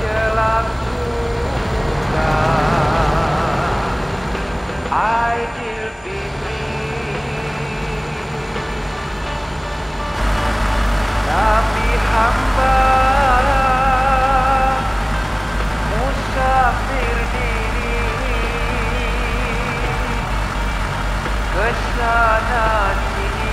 menjelang bulan Aidilfitri, tapi hamba musafir diri kesana sini.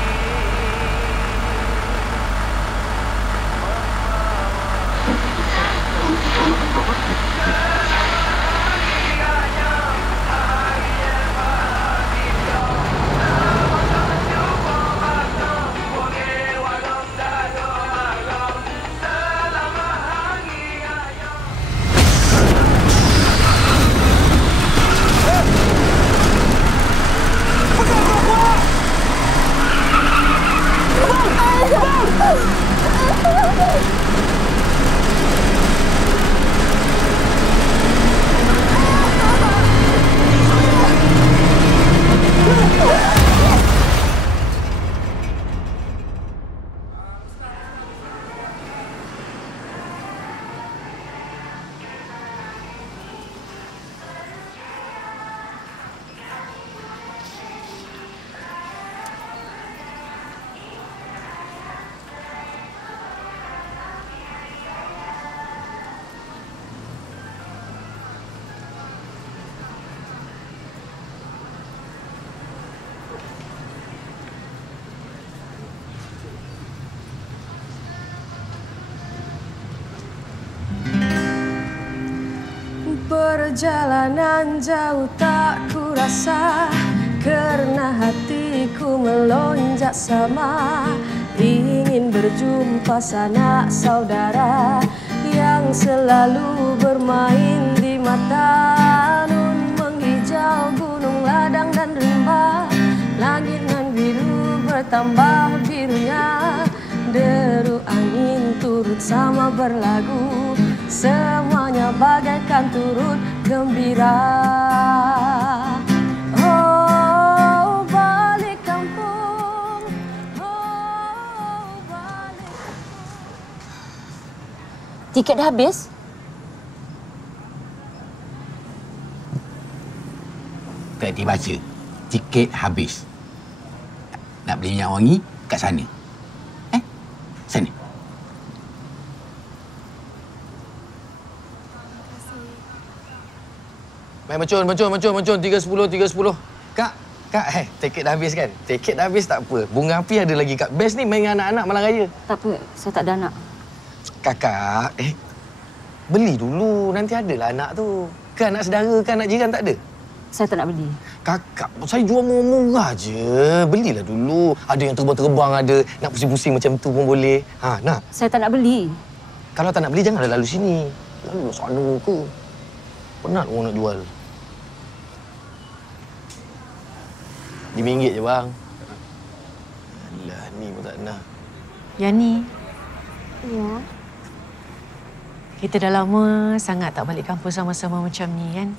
Perjalanan jauh tak kurasa, karena hatiku melonjak sama. Ingin berjumpa sanak saudara yang selalu bermain di mata. Nun menghijau gunung ladang dan rimba, langit nan biru bertambah birunya. Deru angin turut sama berlagu, semuanya bagaikan turut gembira. Oh, balik kampung. Oh, balik kampung. Tiket dah habis? Tadi baca, tiket habis. Nak beli minyak wangi kat sana. Sana. Main mencun. 310. Kak, tiket dah habis kan? Tiket dah habis tak apa. Bunga api ada lagi, Kak. Best ni main dengan anak-anak malam raya. Tak apa, saya tak ada anak. Kakak, beli dulu. Nanti adalah anak tu. Kan anak saudara, kan anak jiran tak ada? Saya tak nak beli. Kakak, saya jual murah-murah je. Belilah dulu. Ada yang terbang-terbang ada. Nak pusing-pusing macam tu pun boleh. Nak? Saya tak nak beli. Kalau tak nak beli, janganlah lalu sini. Lalu sana ke. Penat orang nak jual. RM5 je, bang. Alah, ni pun tak nak. Yani, Ya. kita dah lama sangat tak balik kampung sama-sama macam ni kan?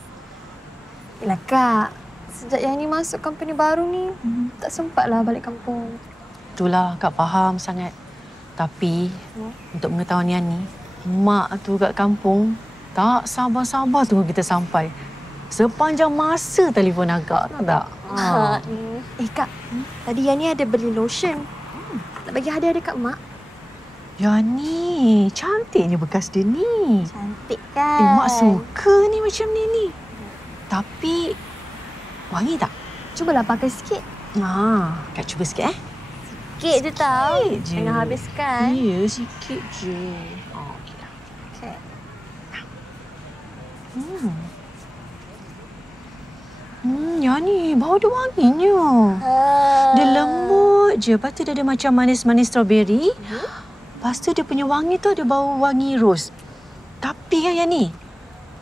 Yelah, Kak. Sejak yang ni masuk company baru ni, tak sempatlah balik kampung. Itulah, Kak faham sangat. Tapi, untuk pengetahuan Yani, mak tu kat kampung tak sabar-sabar tunggu kita sampai. Sepanjang masa telefon agak, tahu tak? Kak, tadi Yani ada beli lotion. Tak bagi hadiah dekat mak. Yani, cantiknya bekas dia ni. Cantik kan? Mak suka ni macam ni. Tapi, wangi tak? Cubalah pakai sikit. Kak cuba sikit Sikit je tau. Sikit je. Jangan habiskan. Ya, sikit je. Okeylah. Okay. Yani, bau dia wanginya. Dia lembut je. Lepas tu dia ada macam manis-manis strawberry. Lepas tu dia punya wangi tu ada bau wangi rose. Tapi kan Yani,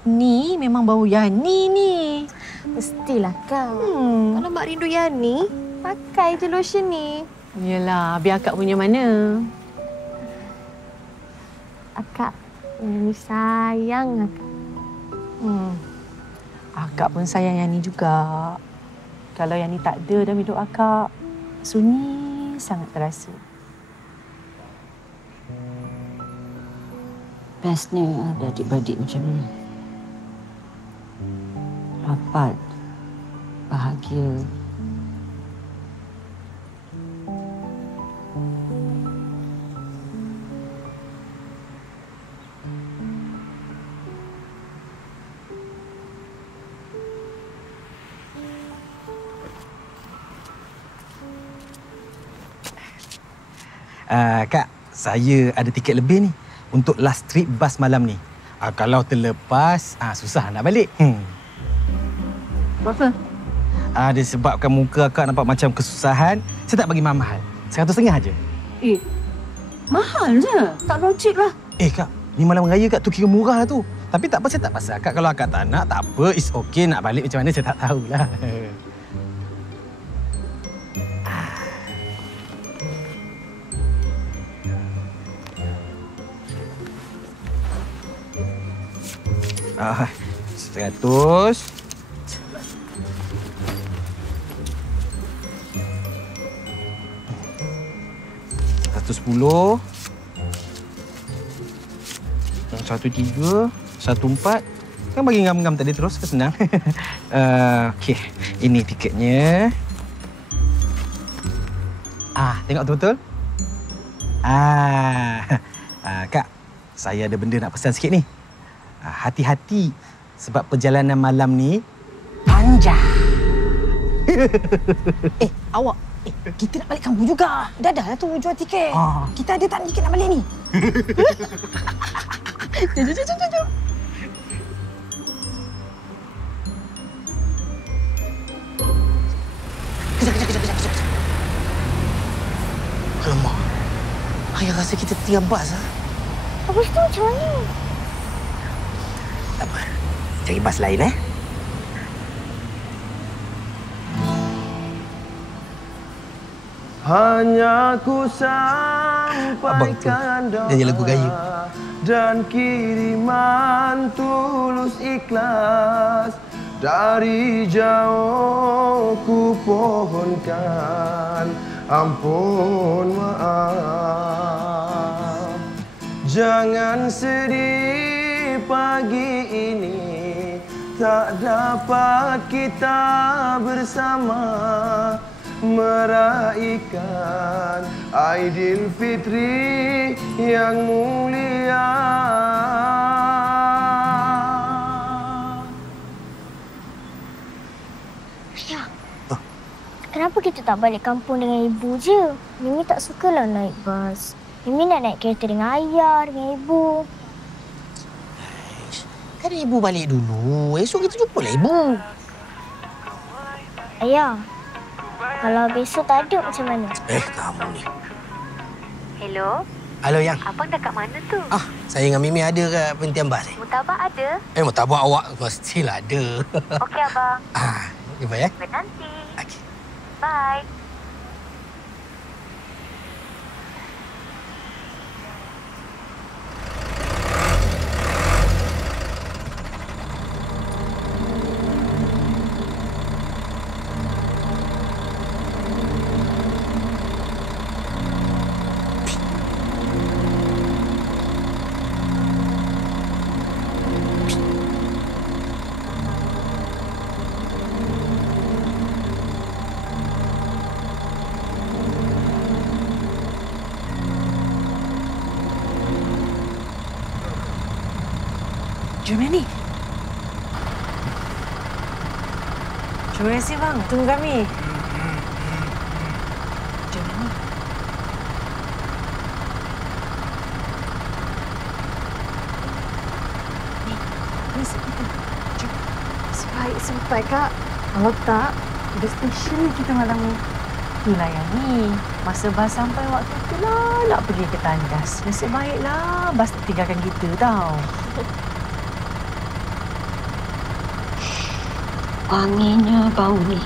ni memang bau Yani ni. Mestilah kau. Kalau mak rindu Yani, pakai je lotion ni. Yelah, biar akak punya mana? Akak, Yani sayang akak. Akak pun sayang Yani juga. Kalau Yani tak ada dalam hidup akak, sunyi sangat terasa. Bestnya ada adik-beradik macam ni. Rapat, bahagia. Kak, saya ada tiket lebih ni untuk last trip bas malam ni. Kalau terlepas, susah nak balik. Apa? Disebabkan muka akak nampak macam kesusahan, saya tak bagi mahal. 150 aja. Mahal je. Tak logik lah. Kak, ni malam raya Kak tu kira murah lah tu. Tapi tak apa, saya tak pasal akak. Kalau akak tak nak, tak apa. It's okay, nak balik macam mana saya tak tahulah. Ah, 100. $110. 13. 14. Kan bagi ngam-ngam tadi terus, kan senang. Okey, ini tiketnya. Tengok betul-betul. Kak, saya ada benda nak pesan sikit ni. Hati-hati sebab perjalanan malam ni panjang. Awak. Kita nak balik kampung juga. Dah lah tu jual tiket. Kita ada tak tiket nak balik ni? Jom. Kejap. Alamak. Ayah rasa kita tinggal bas lah. Habis tu macam mana? Tak apa. Cari bas lain Hanya ku sampaikan doa nyanyi lagu Gayo. Dan kiriman tulus ikhlas. Dari jauh ku pohonkan ampun maaf. Jangan sedih pagi ini tak dapat kita bersama meraihkan Aidilfitri yang mulia. Kenapa kita tak balik kampung dengan ibu je? Mimi tak sukalah naik bas. Mimi nak naik kereta dengan ayah, dengan ibu. Kan ibu balik dulu. Esok kita jumpalah ibu. Ayah, kalau besok tak ada macam mana? Kamu ni. Hello? Halo, Yang. Abang dah kat mana tu? Saya dengan Mimi ada kat penentian bas ni. Murtabak ada? Murtabak awak mestilah ada. Okey, abang. Jumpa ya. Sampai nanti. Okey. Bye. Jom ni. Terima kasih bang. Tunggu kami. Jom ni. Ni kita. Jom. Sebaik sempat, Kak. Kalau tak, udah special kita malam ni. Itulah yang ni. Masa bas sampai waktu tu lah nak pergi ke tandas. Nasib baiklah bas tak tinggalkan kita tau. Wanginya bau ni.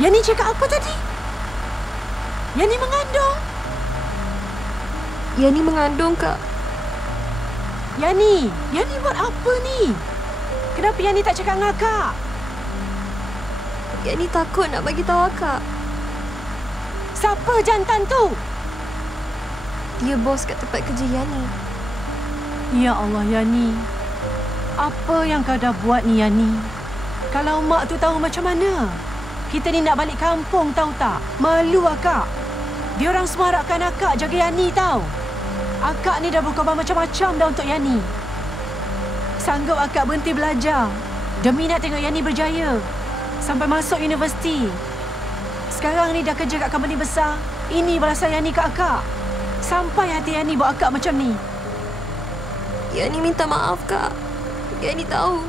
Yani cakap apa tadi? Yani mengandung? Yani mengandung, Kak. Yani buat apa ni? Kenapa Yani tak cakap dengan Akak? Yani takut nak bagi tahu Akak. Siapa jantan tu? Dia bos kat tempat kerja Yani. Ya Allah, Yani. Apa yang kau dah buat ni, Yani? Kalau mak tu tahu macam mana? Kita ni nak balik kampung, tahu tak? Malu Akak. Diorang semua harapkan Akak jaga Yani, tahu? Akak ni dah berkorban macam-macam dah untuk Yani. Sanggup Akak berhenti belajar demi nak tengok Yani berjaya sampai masuk universiti. Sekarang ni dah kerja kat company besar. Ini balasan Yani kat Akak. Sampai hati Yani buat Akak macam ni. Yani minta maaf, Kak. Yani tahu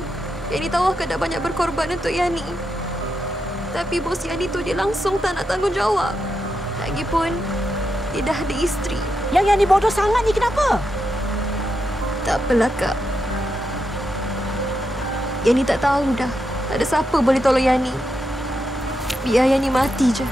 Akak dah banyak berkorban untuk Yani. Tapi bos Yani tu dia langsung tak nak tanggungjawab. Lagipun, dia dah ada isteri. Yang Yani bodoh sangat ni kenapa? Tak apalah, Kak. Yani tak tahu dah. Tak ada siapa boleh tolong Yani. Biar Yani mati je.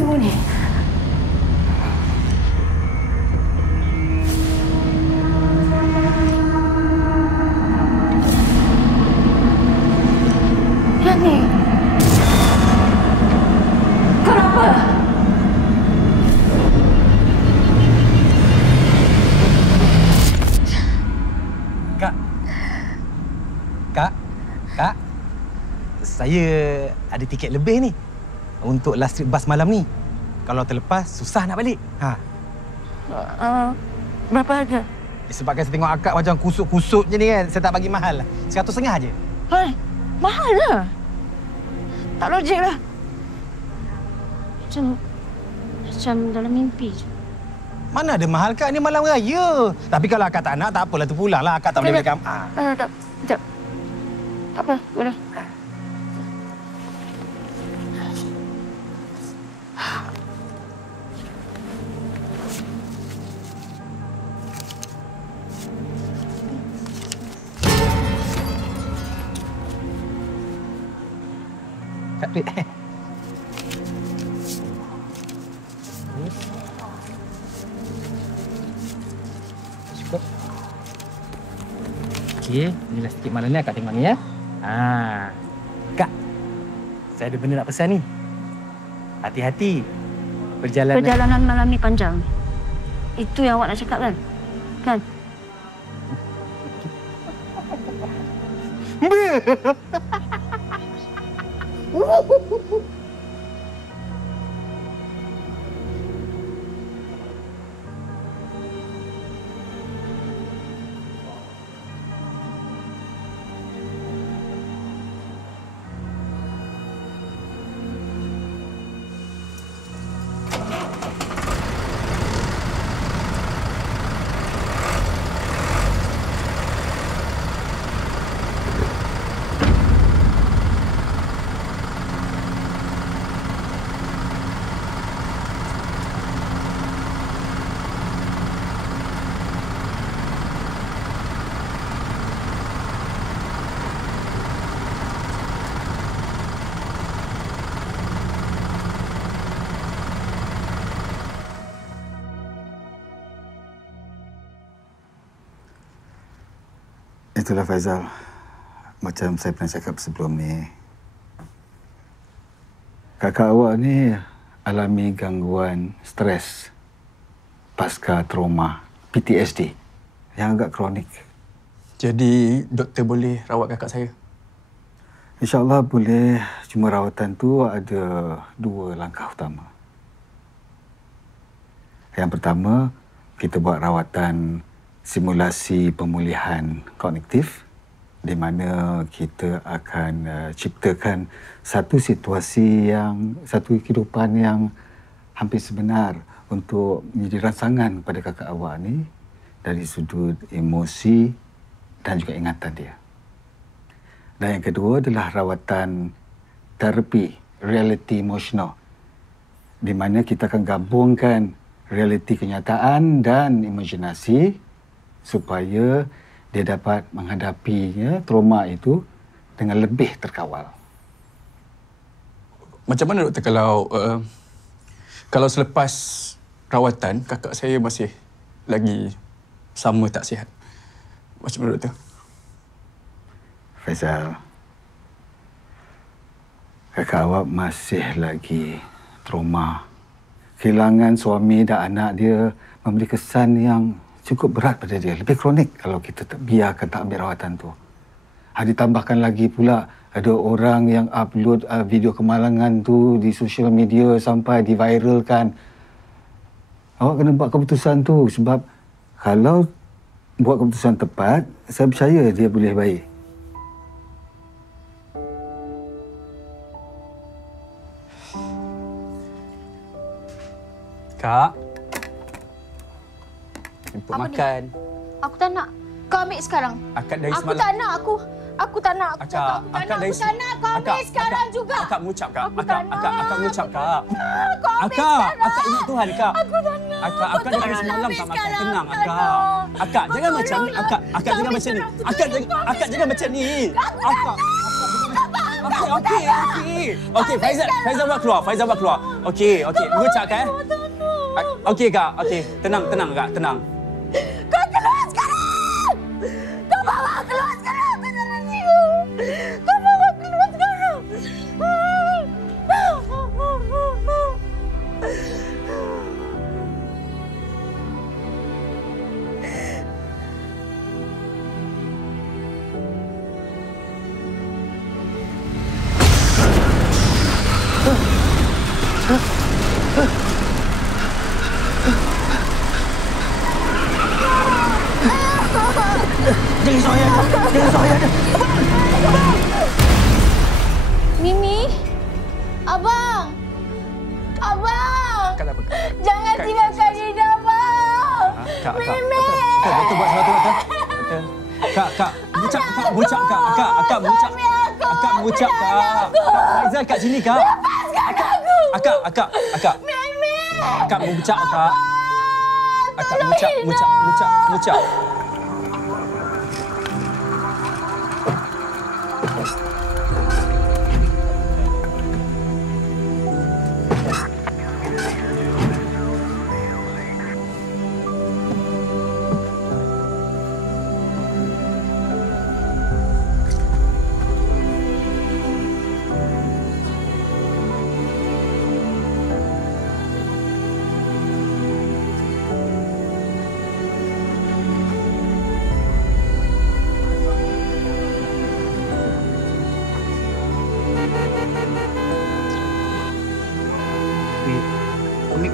Semua ni. Yani. Kenapa? Kak. Saya ada tiket lebih ni untuk last trip bas malam ni. Kalau terlepas, susah nak balik. Berapa harga? Disebabkan saya tengok akak macam kusut-kusut je ni kan, saya tak bagi mahal. 150 je. Hai, mahal lah. Tak logik lah. Macam dalam mimpi je. Mana ada mahal, Kak? Ni malam raya. Tapi kalau akak tak nak, tak apalah, terpulanglah. Akak tak boleh beli kamu. Tak. Sekejap. Tak apa, boleh. Kak Prit. Cukup. Okey, inilah sikit malam ni akak tengok ni ya. Kak. Saya ada benda nak pesan ni. Hati-hati. Perjalanan Malam ni panjang. Itu yang awak nak cakap kan? Kan? Itulah Faizal. Macam saya pernah cakap sebelum ni. Kakak awak ni alami gangguan stres pasca trauma PTSD yang agak kronik. Jadi doktor boleh rawat kakak saya? InsyaAllah boleh. Cuma rawatan tu ada 2 langkah utama. Yang pertama, kita buat rawatan simulasi pemulihan kognitif di mana kita akan ciptakan satu kehidupan yang hampir sebenar untuk menjadi rangsangan kepada kakak awak ni dari sudut emosi dan juga ingatan dia. Dan yang kedua adalah rawatan terapi reality emotional di mana kita akan gabungkan realiti kenyataan dan imajinasi supaya dia dapat menghadapi trauma itu dengan lebih terkawal. Macam mana doktor kalau selepas rawatan kakak saya masih lagi sama tak sihat? Macam mana doktor? Faizal, kakak awak masih lagi trauma. Kehilangan suami dan anak dia memberi kesan yang cukup berat pada dia. Lebih kronik kalau kita biarkan tak ambil rawatan tu. Ditambahkan lagi pula ada orang yang upload video kemalangan tu di sosial media sampai diviralkan. Awak kena buat keputusan tu sebab kalau buat keputusan tepat, saya percaya dia boleh baik. Kak. Jemput makan. Aku tak nak. Kau ambil sekarang. Akak dari Aku semalam. tak nak. Aku tak nak. Aku cakap aku tak nak. Aku tak nak. Kau ambil sekarang juga. Akak mengucap, Kak. Aku tak nak. Akak mengucap, Kak. Kau ambil sekarang. Akak ingat Tuhan, Kak. Aku tak nak. Akak dari semalam tak makan. Tenang, Akak. Akak, jangan macam ni. Akak jangan macam ni. Akak jangan macam ni. Akak. Okey, Faizal buat keluar. Okey, mengucap, Kak. Okey, Kak. Okey, tenang, Kak. Tenang. Kau keluar sekarang! Kau bawa keluar sekarang! Kau bawa keluar sekarang! Jangan saya. Mimi? Abang! Jangan tinggalkan Dinda, Abang! Kak. Mimi! Doktor buat sesuatu, Doktor. Kak. Mengucap, Kak. Akak mengucap. Akak mengucap, Kak. Faizal kat sini, Kak. Lepaskan aku! Akak. Mimi! Akak mengucap, Kak. Akak mengucap.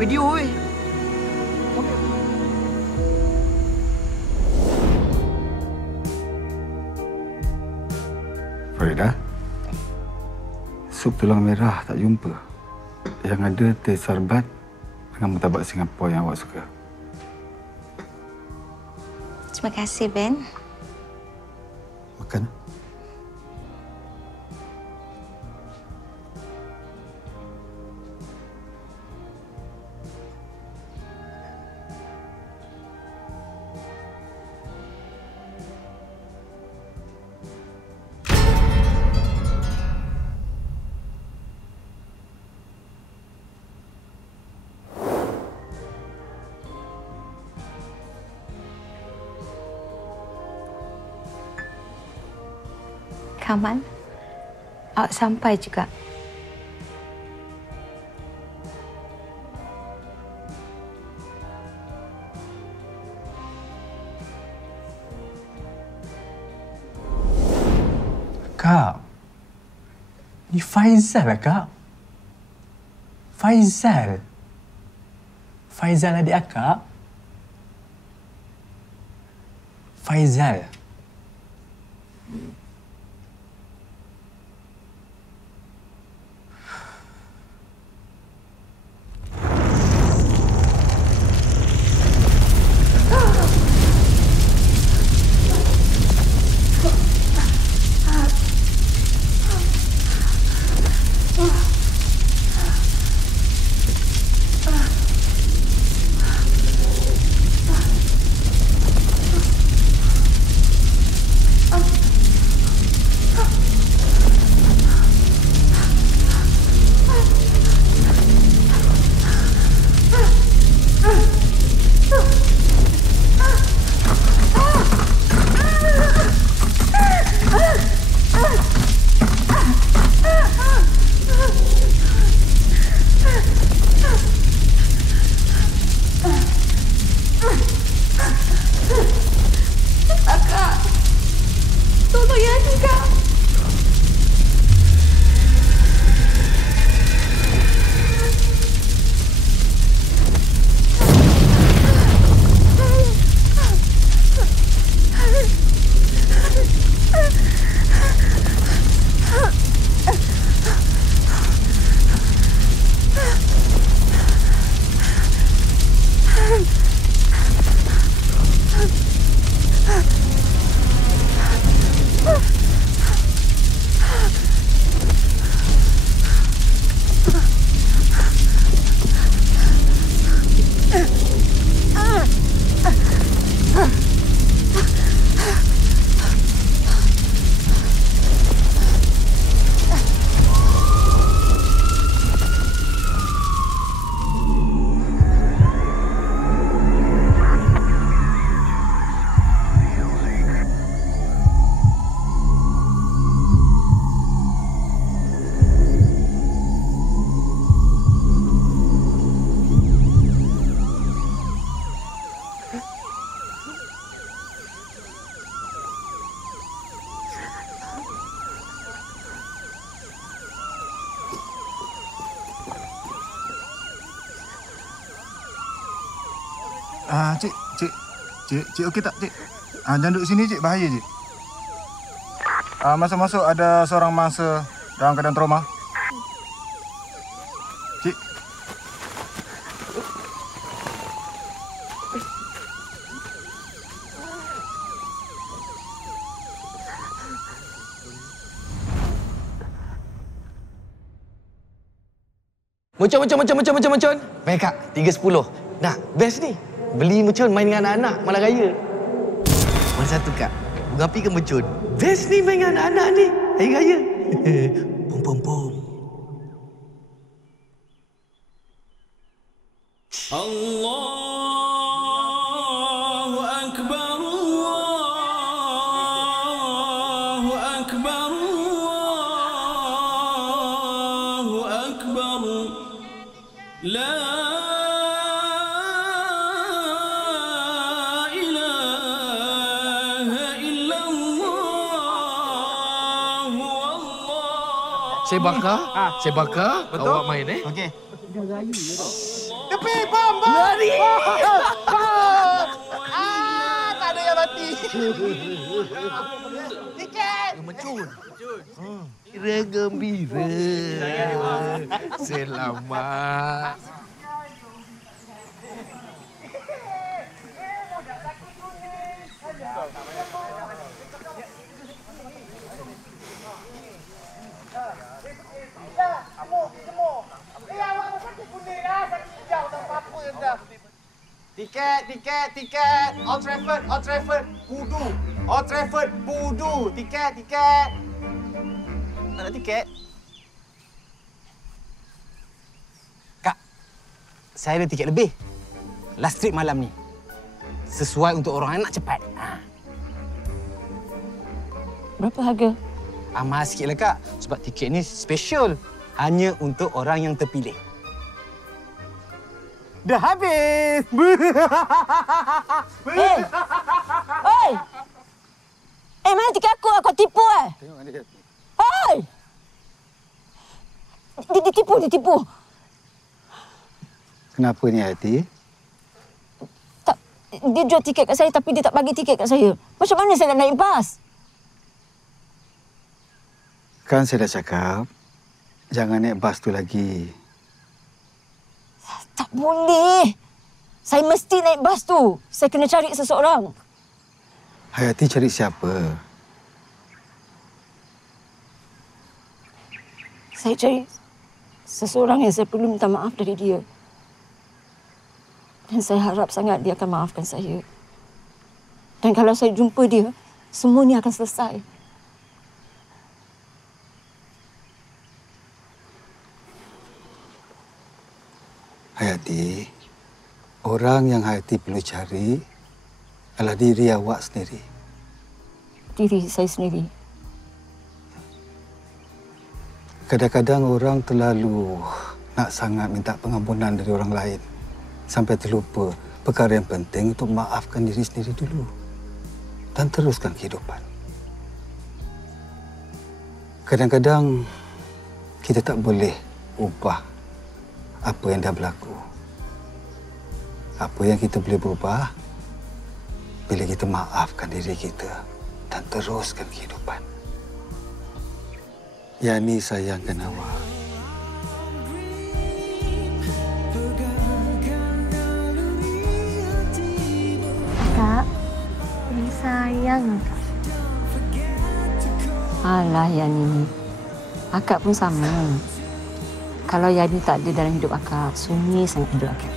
video weh. Farida, sup tulang merah tak jumpa. Yang ada teh sarbat dengan murtabak Singapura yang awak suka. Terima kasih, Ben. Makan. Kamal, awak sampai juga. Kak, ni Faizal lah, Kak. Faizal. Faizal adik akak. Faizal. Cik okey tak, Cik? Jangan duduk sini, Cik. Bahaya, Cik. Masa masuk ada seorang mangsa dalam keadaan trauma. Cik. Mercun. Baik, Kak. 3.10. Nah, best ni. Beli mercun main dengan anak-anak malam raya. Mana satu, Kak? Bunga api ke mercun? Best ni main dengan anak-anak ni. Hari raya. Pom. Allahu Akbar, Allahu Akbar, Allahu Akbar. La Saya bakar. Awak main, Okey. Tepi, bom! Lari! Bom! Tak ada yang mati. Tiket! Mencun. Gembira, gembira. Selamat. Tiket. Old Trafford, Pudu. Old Trafford, Pudu. Tiket. Mana tiket? Kak, saya ada tiket lebih. Last trip malam ni. Sesuai untuk orang yang nak cepat. Berapa harga? Mahal sikitlah, Kak. Sebab tiket ni special. Hanya untuk orang yang terpilih. Dah habis! Hei! Oi! Mana tiket aku? Kau tipu Tengok dia. Hei! Ditipu. Kenapa ni, Hayati? Tak, dia jual tiket kat saya tapi dia tak bagi tiket kat saya. Macam mana saya nak naik bas? Kan saya dah cakap, jangan naik bas tu lagi. Tak boleh. Saya mesti naik bas tu. Saya kena cari seseorang. Hayati cari siapa? Saya cari seseorang yang saya perlu minta maaf dari dia. Dan saya harap sangat dia akan maafkan saya. Dan kalau saya jumpa dia, semua ni akan selesai. Hayati, orang yang Hayati perlu cari adalah diri awak sendiri. Diri saya sendiri. Kadang-kadang orang terlalu nak sangat minta pengampunan dari orang lain sampai terlupa perkara yang penting untuk maafkan diri sendiri dulu dan teruskan kehidupan. Kadang-kadang kita tak boleh ubah apa yang dah berlaku. Apa yang kita boleh berubah bila kita maafkan diri kita dan teruskan kehidupan. Yani sayangkan awak. Kak, ini sayang. Alah, Yani. Akak pun sama. Kalau Yani tak ada dalam hidup akak, sunyi sangat hidup akak.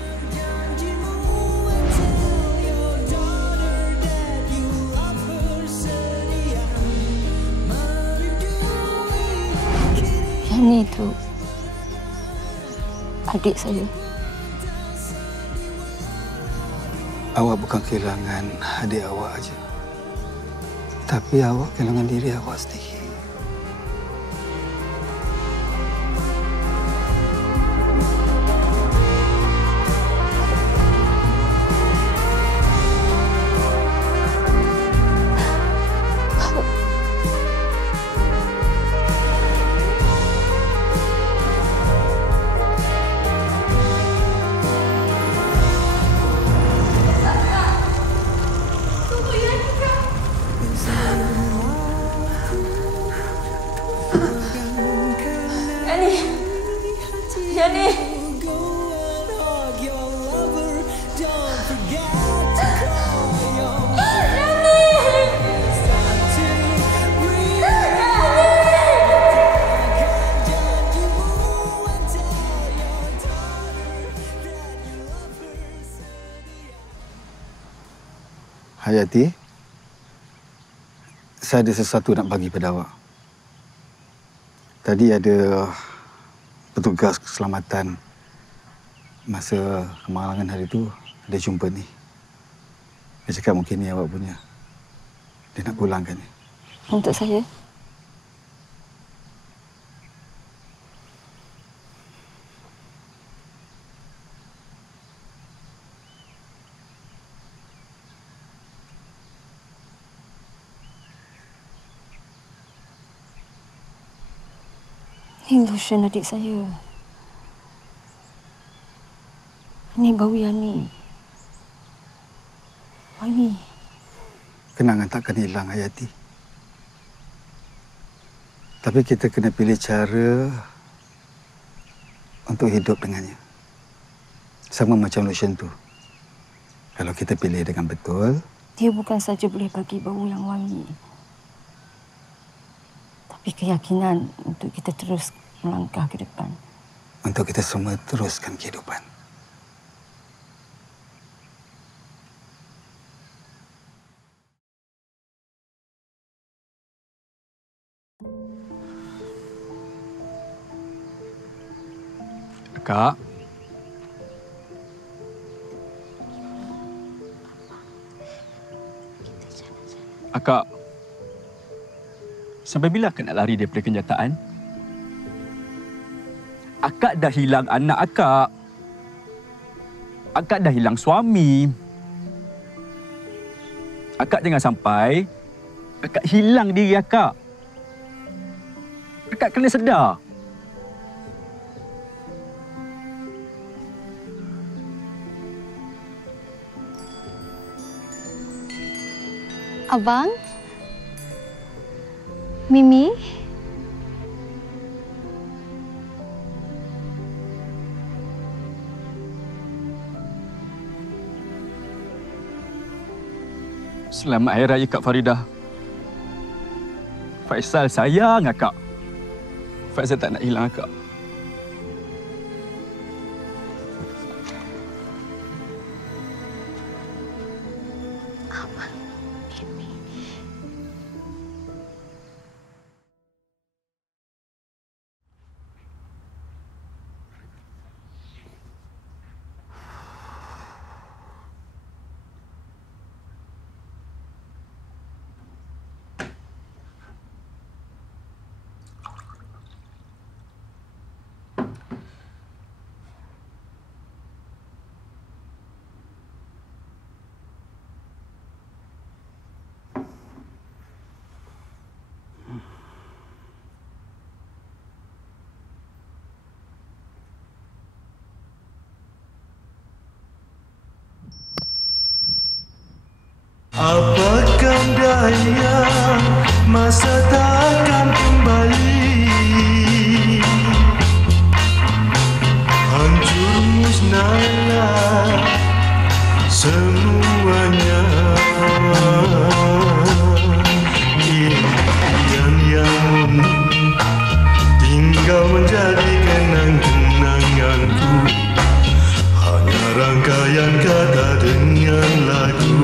Yani itu adik saya. Awak bukan kehilangan adik awak aja, tapi awak kehilangan diri awak sendiri. Hayati, saya ada sesuatu nak bagi pada awak. Tadi ada petugas keselamatan masa kemalangan hari itu, dia jumpa ni. Dia cakap mungkin ni awak punya. Dia nak pulangkan ni. Untuk saya? Illusion adik saya. Ini bau Yani. Wangi. Kenangan takkan hilang, Hayati. Tapi kita kena pilih cara untuk hidup dengannya. Sama macam lotion tu. Kalau kita pilih dengan betul, Dia bukan saja boleh bagi bau yang wangi, tapi keyakinan untuk kita terus melangkah ke depan. untuk kita semua teruskan kehidupan. Kak. Akak, sampai bila akak nak lari daripada kenyataan? Akak dah hilang anak akak. Akak dah hilang suami. Akak jangan sampai akak hilang diri akak. Akak kena sedar. Abang? Mimi? Selamat Hari Raya Kak Faridah. Faisal sayang akak. Faisal tak nak hilang akak. Apakah daya masa takkan kembali, hancur musnahlah semuanya. Impian yang tinggal menjadi kenang-kenanganku, hanya rangkaian kata dengan lagu.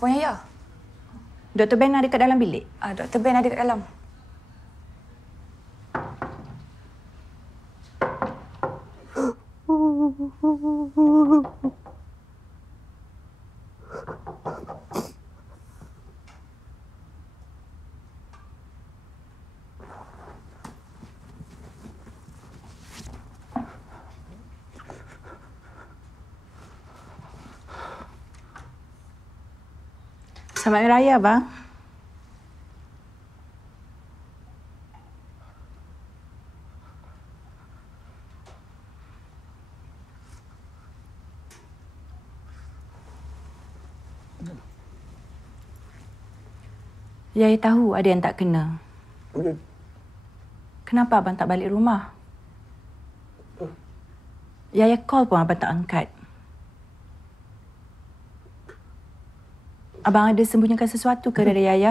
Puan Yaya, Dr. Ben ada kat dalam bilik? Dr. Ben ada kat dalam. Selamat Hari Raya, Abang. Yaya tahu ada yang tak kena. Kenapa Abang tak balik rumah? Yaya call pun abang tak angkat. Abang ada sembunyikan sesuatu ke dari Yaya?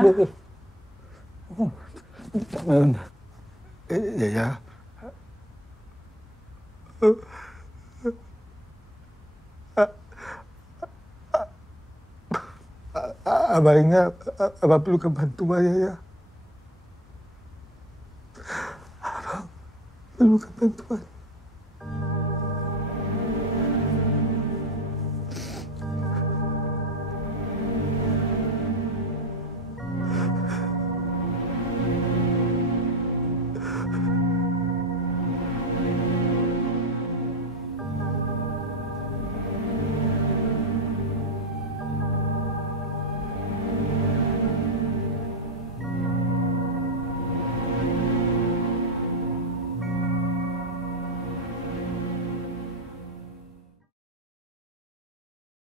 Yaya. Abang ingat abang perlukan bantuan, Yaya. Abang perlukan bantuan.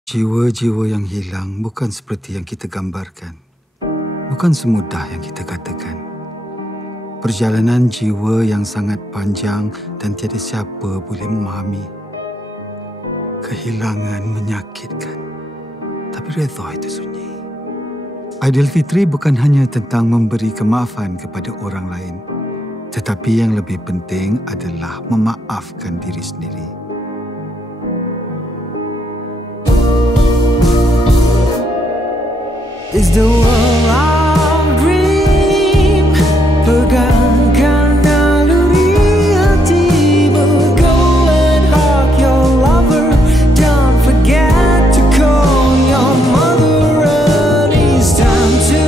Jiwa-jiwa yang hilang bukan seperti yang kita gambarkan. Bukan semudah yang kita katakan. Perjalanan jiwa yang sangat panjang dan tiada siapa boleh memahami. Kehilangan menyakitkan. Tapi redha itu sunyi. Aidilfitri bukan hanya tentang memberi kemaafan kepada orang lain. Tetapi yang lebih penting adalah memaafkan diri sendiri. Is the world our dream? Pegangkan naluri hatimu. Go and hug your lover. Don't forget to call your mother. And it's time to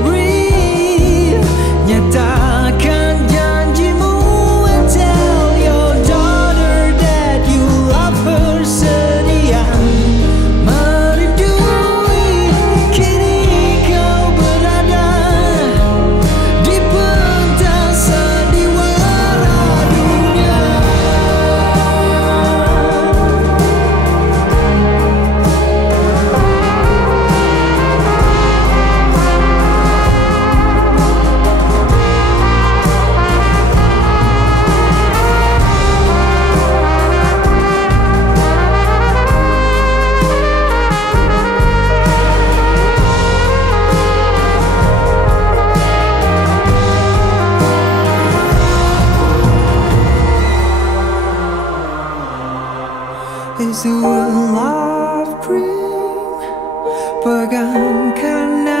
breathe. Nyatakan janjimu and tell your daughter that you love her. Sedia is the world of dream. Pegangkan